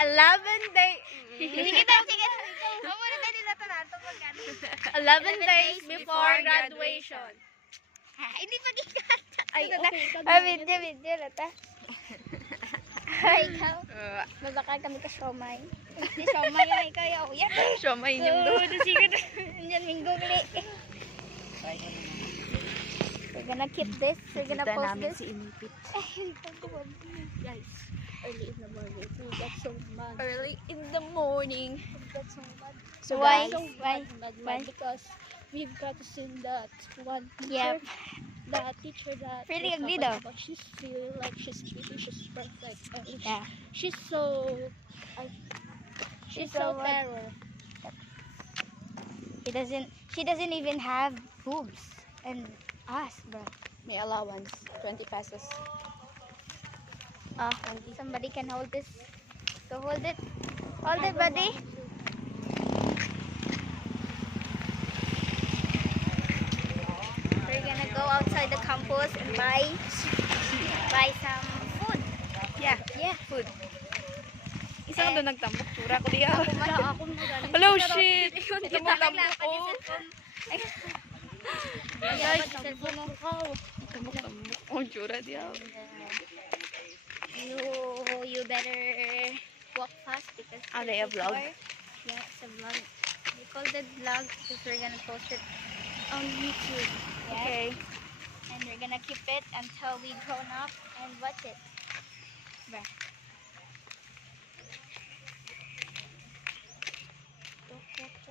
11 days. Sige na, sige na. Mamuna tayo nila ito na. 11 days before graduation. Hindi pa gikat. Ay, okay. Video na ta. Ay, ikaw. Babakal kami ka siomay. Hindi siomay yan, ikaw yaw. Yan. Siomay yung doon. Sige na. Yan, minggo gali. We're gonna keep this. We're gonna post this. Si Inipit. Ay, pagkawag. Guys, early in the morning. We got so mad. Early in the morning. We got so mad. So Why? guys, Why? Mad because we've got to sing that one Yep. that teacher that Really was ugly talking though. about. She's feel like she's pretty, she's perfect, and Yeah. she's so she's so what? terror. She doesn't even have boobs. And us, bro. May allowance, 20 pesos. Oh, somebody can hold this. Go hold it. Hold it, buddy. We're gonna go outside the campus and buy some food. Yeah, Yeah. food. Isa ka doon nagtambok, tsura ko diya. Ako mo Hello, shit! Ito mo tambok ko. Guys, cellphone mo. Tambok. Oh, tsura diya. You better walk fast because Are they a vlog? Yeah, it's a vlog. We call it vlog because we're gonna post it on YouTube. Yeah? Okay. And we're gonna keep it until we grown up and watch it. Bruh.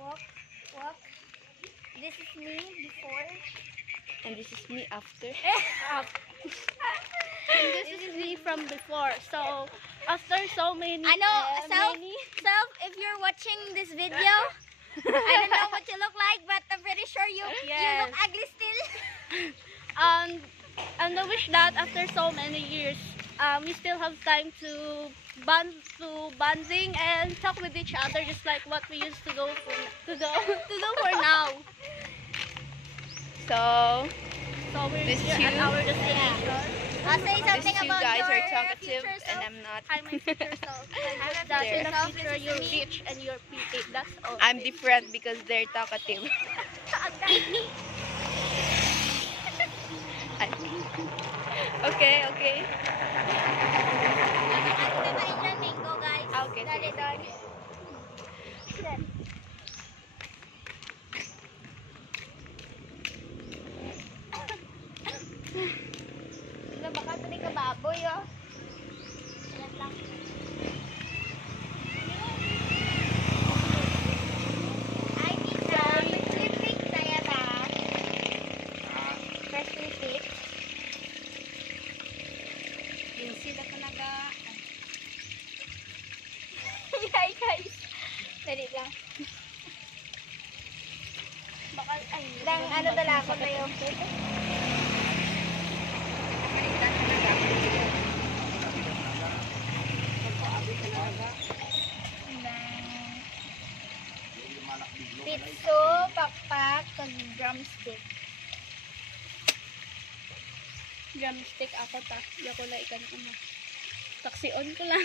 Walk. This is me before. And this is me after. And this is me from before. So after so many, I know, self, if you're watching this video, I don't know what you look like, but I'm pretty sure you look ugly still. and I wish that after so many years, we still have time to bonding and talk with each other, just like what we used to do for now. So, So we're This here at you? our destination. I'll say this something you about guys your are talkative future and self. I'm not. I'm my future self. I I'm hope a that future in the self. future This is you're me. rich and you're pretty. That's all. I'm different because they're talkative. Okay. Nakita tayo dyan, mango, guys. Okay, Dali, sige. dali. Wala, baka ito ka baboy, oh. Yan lang. Ay, tita, may clip tayo ba? Freshly picked. Sila talaga. Hi, guys. Dali lang. Baka, ay, Lang, ano dala ako tayo? Pitso, pakpak, kag drumstick. drumstick ako ta. Hindi ko lang ikan ano. Taxi on ko lang.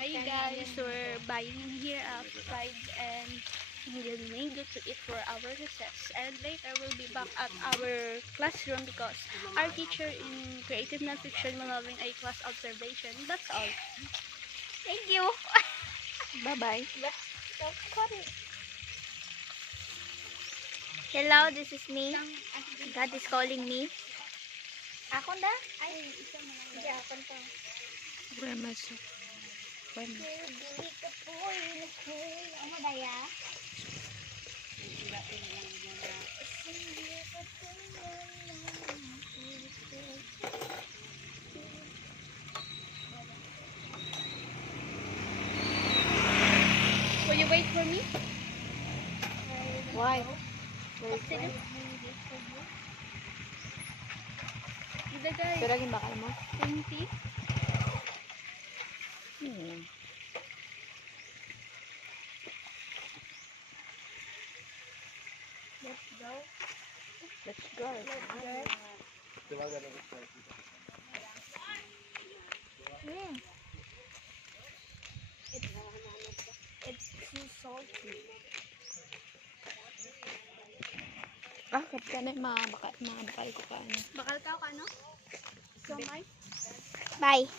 Hi guys, we're buying here outside and then we go to eat for our recess. And later we'll be back at our classroom because our teacher in creative nonfiction will having a class observation. That's all. Thank you. Bye-bye. Hello, this is me. God is calling me. Ako na? Ay, isa mo lang. Hindi, ako na. Where masuk? Dili ka po, ano daya? Will you wait for me? Why? Ida guys, Pero lagi bakal mo? 20. Let's go. Let's go. Let's go. It's too salty. Ah, kapka na yung mga bakal ko ka ano. Bakal ka ano? So, Bye.